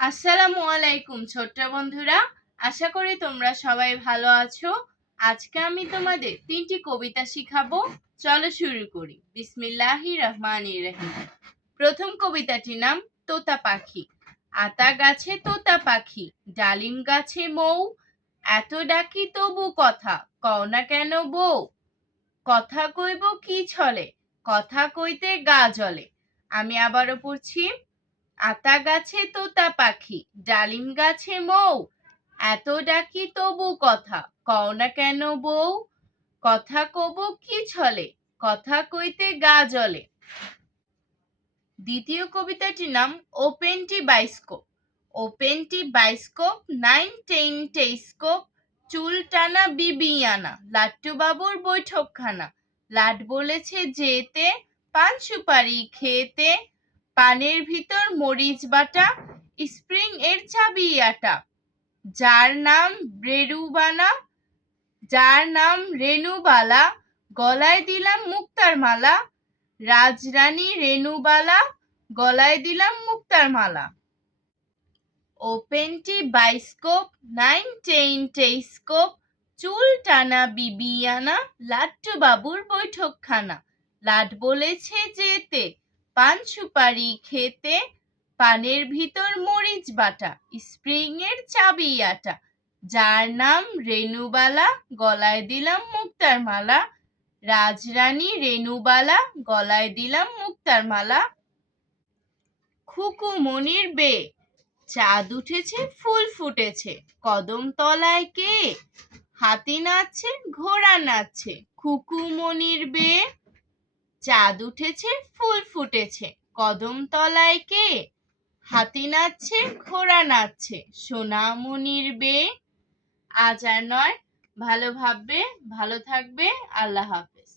আসসালামু আলাইকুম ছোট্ট বন্ধুরা, আশা করি তোমরা সবাই ভালো আছো। আজকে আমি তোমাদের 3টি কবিতা শিখাবো। চলো শুরু করি। বিসমিল্লাহির রহমানির রহিম। প্রথম কবিতাটির নাম তোতা পাখি। আতা গাছে তোতা পাখি, ডালিম গাছে মৌ, এত ডাকি তবু কথা কও না কেন বউ। কথা কইব কি ছলে, কথা কইতে গা জ্বলে। আমি আবারও পড়ছি। আতা গাছে তোতা পাখি, ডালিম গাছে মৌ, এত ডাকি তবু কথা কও না কেন বউ। কথা কব কি ছলে, কথা কইতে গা জ্বলে। দ্বিতীয় কবিতাটির নাম ওপেনটি বাইস্কোপ। ওপেনটি বাইস্কোপ, 9 10 টেলিস্কোপ, চুল টানা বিবিয়ানা, লাট্টু বাবুর বৈঠকখানা। লাট বলেছে যেতে, পান সুপারি খেতে, পানের ভিতর মরিচ বাটা, স্প্রিং এর চাবি আটা। যার নাম রেনুবানা, যার নাম রেনুবালা, গলায় দিলাম মুক্তার মালা। রাজরানী রেনুবালা, গলায় দিলাম মুক্তার মালা। ওপেনটি বাইস্কোপ, 9 10 টেলিস্কোপ, চুল টানা বিবিয়ানা, লাট্টু বাবুর বৈঠকখানা। লাট বলেছে যেতে, পান সুপারি খেতে, পানের ভিতর মরিচ বাটা, স্প্রিং এর চাবি আটা। যার নাম রেনুবালা, গলায় দিলাম মুক্তার মালা। রাজরানী রেনুবালা, গলায় দিলাম মুক্তার মালা। খুকু মনির বে, চাঁদ উঠেছে ফুল ফুটেছে, কদম তলায় কে, হাতি নাচছে ঘোড়া নাচছে। খুকু মনির বে, চাঁদ উঠেছে ফুল ফুটেছে, কদম তলায় কে, হাতি নাচছে ঘোড়া নাচছে। সোনামণির বে। আজ আর নয়, ভালো ভাববে, ভালো থাকবে। আল্লাহ হাফেজ।